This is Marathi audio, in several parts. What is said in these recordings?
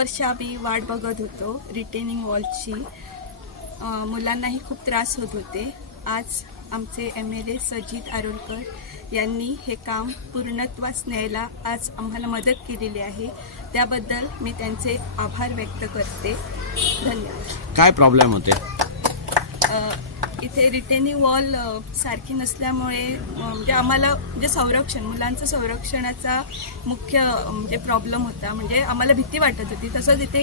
वर्ष आम्ही वाट बघत होतो रिटेनिंग वॉलची। मुलांनाही खूप त्रास होत होते। आज आमचे MLA सजित आरोलकर यांनी हे काम पूर्णत्वास न्यायला आज आम्हाला मदत केलेली आहे। त्याबद्दल मी त्यांचे आभार व्यक्त करते। धन्यवाद। काय प्रॉब्लेम होते? इथे रिटेनिंग वॉल सारखी नसल्यामुळे म्हणजे आम्हाला म्हणजे संरक्षण मुलांचं संरक्षणाचा मुख्य म्हणजे प्रॉब्लेम होता। म्हणजे आम्हाला भीती वाटत होती। तसंच इथे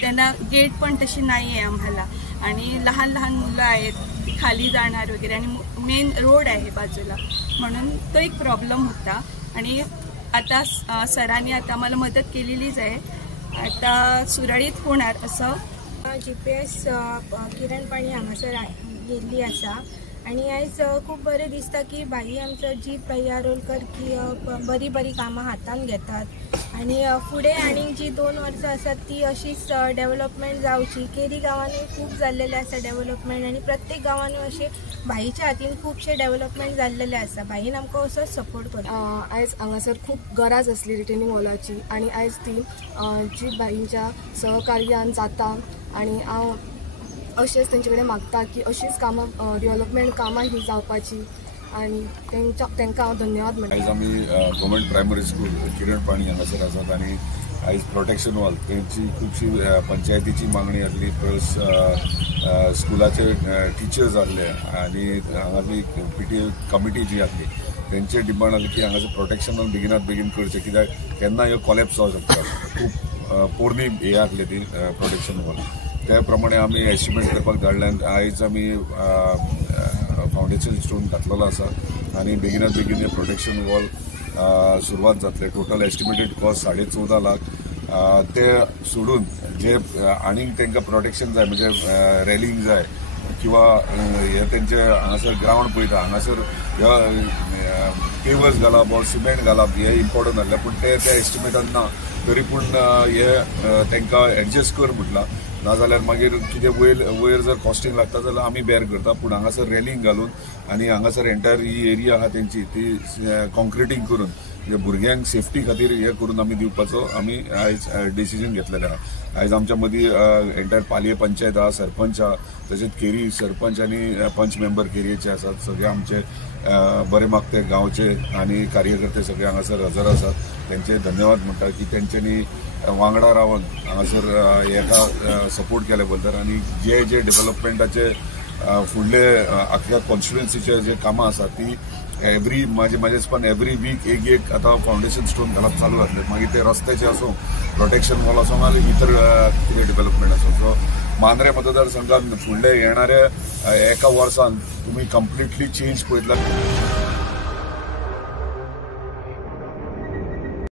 त्यांना गेट पण तशी नाही आहे आम्हाला, आणि लहान लहान मुलं आहेत खाली जाणार वगैरे, आणि मेन रोड आहे बाजूला, म्हणून तो एक प्रॉब्लेम होता। आणि आता सरांनी आता आम्हाला मदत केलेलीच आहे, आता सुरळीत होणार असं। GPS किरण पाणी हांगासर गेल्ली आसा, आणि आयज खूप बरें दिसता की बाई आमचो जीत बाई आरोलकर की बरी बरी कामां हातान घेतात, आणि फुडें आनीक जी 2 वर्सां आसात ती अशीच डेव्हलपमेंट जावची। केरी गांवांनी खूप जाल्लेले आसा डेव्हलपमेंट, आणि प्रत्येक गांवांनी अशें बाईच्या हातीन खूबशे डेव्हलपमेंट जाल्लेले आसा। बाईन आमकां असो सपोर्ट करता। आयज हांगासर खूप गरज आसली रिटेनिंग वॉलाची, आणि आयज ती जीत बाईंच्या सहकार्यान जाता, आणि हांव अशेंच तेंचे कडेन मागता की अशीच कामां डेव्हलपमेंट कामां ही जावपाची, आणि तांकां हांव धन्यवाद म्हणटा। आयज आमी गव्हर्मेंट प्रायमरी स्कूल किरण पाणी हांगासर आसात, आणि आयज प्रोटेक्शन वॉल तेंची खुबशी पंचायतीची मागणी आसली, प्लस स्कुलाचे टिचर्स आसले, आणि हांगाची PTA कमिटी जी आसली तेंचे डिमांड आसली की हांगाचें प्रोटेक्शन वॉल बेगिनात बेगीन करचें, कित्याक केन्ना ह्यो कॉलेप्स जावंक शकता। खूब पोरणी हे आसली ती प्रोटेक्शन वॉल, त्या प्रमाणे आमी एस्टिमेट करपाक धाडल्यान आयज आमी फाउंडेशन स्टोन घातलेलो आसा, आणि बेगिनात बेगीन हे प्रोटेक्शन वॉल सुरवात जातले। Total estimated cost 14.5 lakh. ते सोडून जे आनीक तांकां प्रोटेक्शन जाय, म्हणजे रेलिंग जाय, किंवा हे तेंचे हांगासर ग्रावंड पळयता हांगासर पेवर्स घालप वा सिमेंट घालप हे इम्पॉर्टंट आसलें, पूण ते त्या एस्टिमेटान ना। तरी पूण हे तांकां एडजस्ट कर म्हटलां, नाजाल्यार मागीर कितें वयर जर कॉस्टिंग लागता जाल्यार आमी बेर करता, पूण हांगासर रेलिंग घालून आनी हांगासर एंटायर ही एरिया आहा तेंची ती कॉन्क्रिटींग करून म्हणजे भुरग्यांक सेफ्टी खातीर हे करून आमी दिवपाचो आमी आयज डिसिजन घेतलेलें आहा। आयज आमच्या मदीं एंटायर पालये पंचायत आहा, सरपंच आहा, तशेंच केरी सरपंच आनी पंच मेंबर केरयेचे आसात। सगळे आमचे बरे मागते गांवचे आनी कार्यकर्ते सगळे हांगासर हजर आसात। तेंचे धन्यवाद म्हणटा की तेंच्यांनी वांगडा रावन हांगासर हेका सपोर्ट केले बद्दल, आनी जे डेव्हलपमेंटाचे फुडले आख्या कॉन्स्टिट्युएन्सीचे जे कामां आसात ती म्हाजे दिसपान एवरी वीक एक आतां फाउंडेशन स्टोन घालप चालू जातले। मागीर ते रस्त्याचे आसूं, प्रोटेक्शन वॉल आसूं, नाजाल्यार इतर कितें डेव्हलपमेंट आसूं। सो मांद्रे मतदारसंघात फुडले येणाऱ्या एका वर्सान तुमी कंप्लिटली चेंज पळयतले।